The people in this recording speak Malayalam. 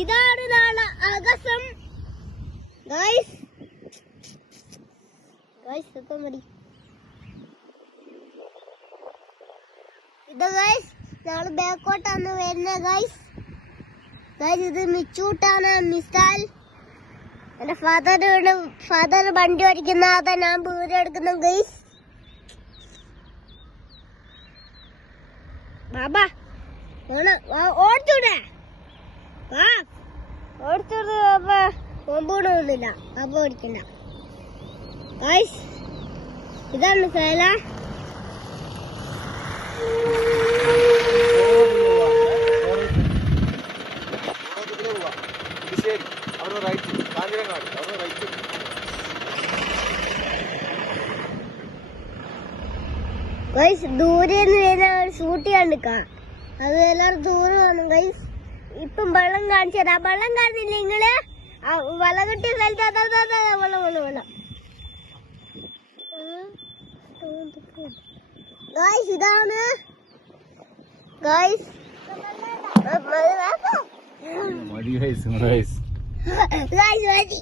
ഇതാണ് നാളെ അകസം ഗൈസ് എത്താൻ മതി. ഇത് ഗൈസ് നാളെ ബാക്കോട്ടാണ് വരുന്നത് ഗൈസ്. ഇത് മിച്ചൂട്ടാണ്, മിസാൽ എന്റെ ഫാദർ വണ്ടി ഓടിക്കുന്ന അതാ ഞാൻ വീഡിയോ എടുക്കുന്നു ഗൈസ്. ബാബാ ഓടിച്ചൂടെ ഓടിച്ചോട് ബാബാ, കൊമ്പൂടൊന്നുമില്ല ബാബ ഓടിക്കണ്ട ഗൈസ്. ഇതാണ് സേല. ഗൈസ് ദൂരെ വരുന്ന ഒരു ഷൂട്ട് കണ്ടിക്കാം, അത് എല്ലാവരും ദൂരം കാണും ഗൈസ്. ഇപ്പം വെള്ളം കാണിച്ചു തരാം. വെള്ളം കാണുന്നില്ല നിങ്ങള്? വെള്ളം കിട്ടിയ സ്ഥലത്ത് അതാ വെള്ളം ഗൈസ്. ഇതാണ് ഗൈസ് ഗൈസ്